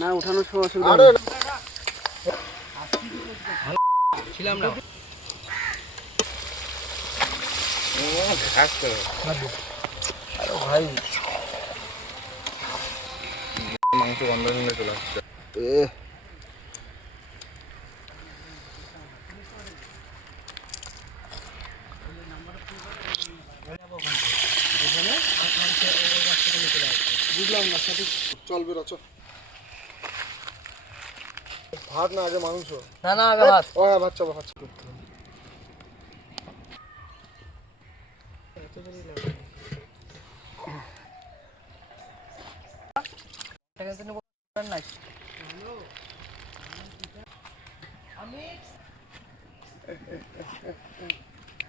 না উঠানোর সময় অসুবিধা ছিলাম না ভাই মাংস গন্ধ শুনে চলে আসছে। বুঝলাম না সঠিক। চল বেরো চল। ভাত না আগে মাংস? না না আগে ভাত। ও হ্যাঁ ভাত চাবো ভাত করতে হবে।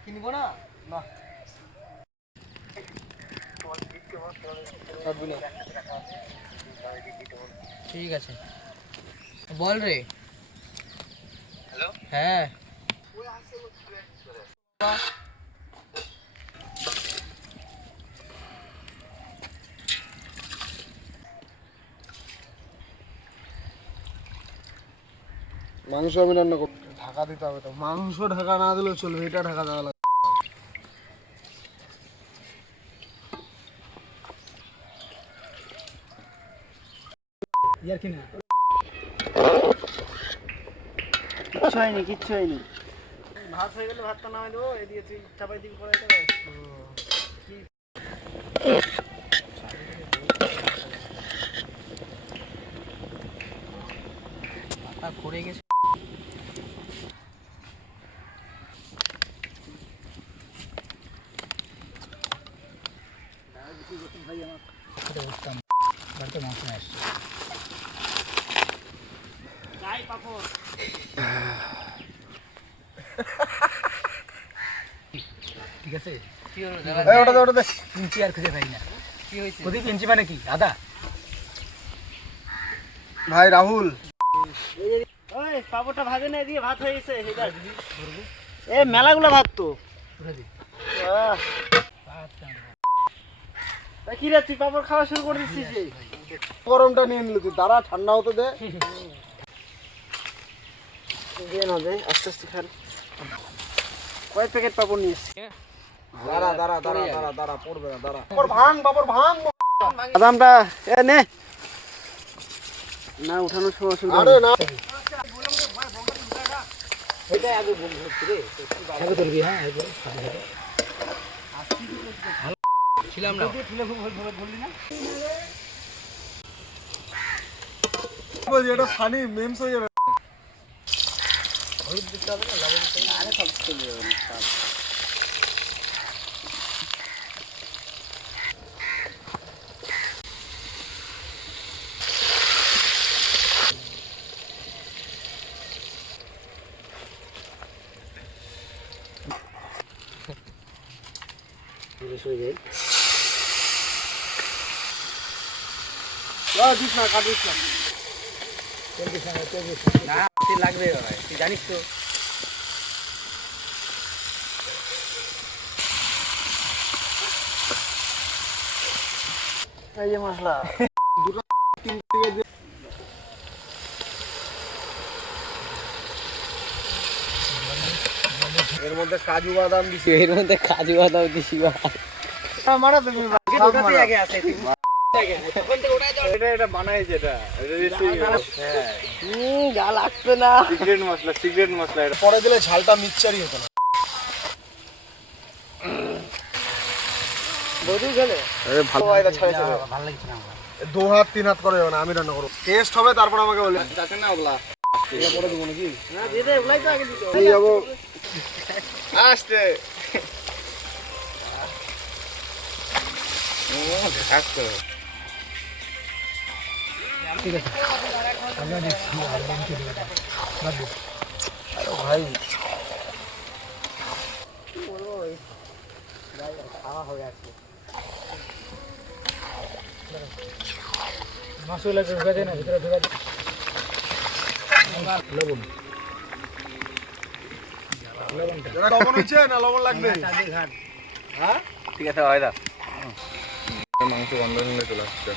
কিনবো না না ঠিক আছে বল রে। হ্যালো হ্যাঁ মাংস আমি রান্না করবো, ঢাকা দিতে হবে তো। মাংস ঢাকা না দিলেও চলবে, এটা ঢাকা দেওয়া লাগবে। কিচ্ছু হয়নি কিচ্ছু হয়নি। ভাত হয়ে গেলে ভাতটা নামাই দেবো, এদিকে তুই চাপাই দিবি কড়াই দেবে। পড়ে গেছে ঠিক আছে ওটা দে। ইঞ্চি আর খুঁজে পাই না। কি হয়েছে? প্রদীপ ইঞ্চি মানে কি আদা? ভাই রাহুল ওই পাপড়টা ভাজে না, দিয়ে ভাত হয়ে গেছে। এ মেলাগুলো ভাত তো কি রে, তুই পাপড় খাওয়া শুরু করে দিচ্ছিস? গরমটা নিয়ে নিলি তুই, দাঁড়া ঠান্ডা হতে দে। না দে আস্তে আস্তে খান। কয় প্যাকেট পাপড় নিয়ে এসছি? দাঁড়া দাঁড়া দাঁড়া দাঁড়া দাঁড়া, পড়বে না, দাঁড়া। ভাঙ বাবর ভাঙ। বাদামটা এ নে না উঠানোর সময় অসুবিধা আরে না এটা আগে বন্ধ হচ্ছে রে। আগে ধরবি। হ্যাঁ ছিলাম না ধরলি না। বলছি এটা ফানি মেমস হয়ে যাবে। হলুদ দিতে হবে না, লবণ দিতে হবে। আরে সব চলে যাবে না। দিস না, কাটিস না। না লাগবে ভাই, তুই জানিস তো। এই যে মশলা এর মধ্যে কাজু বাদাম দিছি। এর মধ্যে কাজু বাদাম দিছি। মারা তুমি ওটাতেই আগে আছে। এটা বানাইছে, এটা যা লাগবে না। সিক্রেট মশলা এটা পরে দিলে ঝালটা মিক্সচারই হতো না। বধু গেলে ভালো এটা ছাড়ে ছাড়ে ভালো লাগছে না। দু হাত তিন হাত করে যাবে না, আমি রান্না করবো। টেস্ট হবে তারপর আমাকে বলে যাচ্ছে না। ওগুলা এটা করে দেবো নাকি? না দিয়ে দে, ওলাই তো আগে দিতে নিয়ে যাবো আসতে। ঠিক আছে ভাই খাওয়া হয়ে আছে। মশলা ঢুকা দেয় না, ভিতরে ঢুকা দেয়। লবণ লবণ হয়েছে না লবণ লাগবে? হ্যাঁ ঠিক আছে হয় দা। মাংস গন্ধ শুনে চলে আসছে।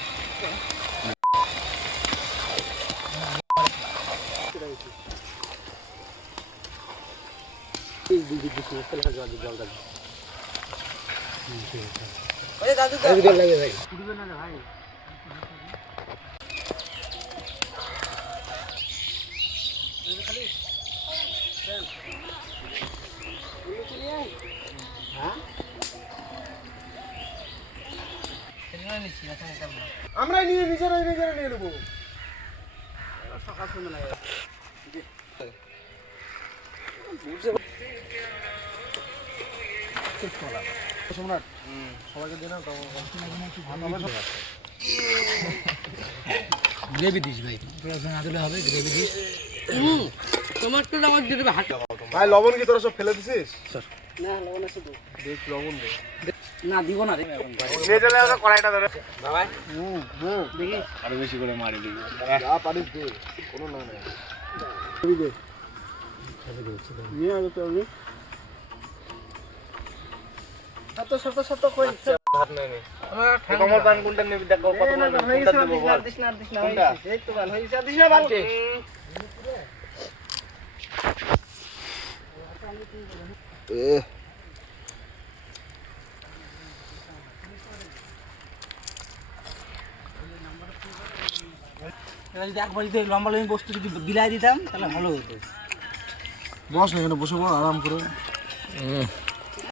আমরা নিয়ে নিজেরাই নিয়ে নেবো। সকাল সন্ধ্যা লাগে সম্রাট সবাইকে দিয়ে নাও। গ্রেভি দিস ভাই, না দিলে হবে গ্রেভি দিস। তোমার তো আমার দিতে হাট ভাই লবণ কি তোরা সব ফেলে দিছিস? না লবণ আছে তো, দেখ লবণ দে। না দিব না নিয়ে চলে আসো কড়াইটা ধরে বাবা। দেখি আরো বেশি করে মারি দিবি, যা পারিস দে, কোনো না নাই দে নিয়ে আলো তো আমি সত কই ভাত নাই নি কমল পান কোনটা নিবি দেখ কত না কোনটা দেব বল। দিস না এই তো ভালো হইছে, দিস না ভালো যদি একবার যদি লম্বা লম্বা বস্তু যদি বিলাই দিতাম তাহলে ভালো হতো। বস এখানে বসে পড় আরাম করে।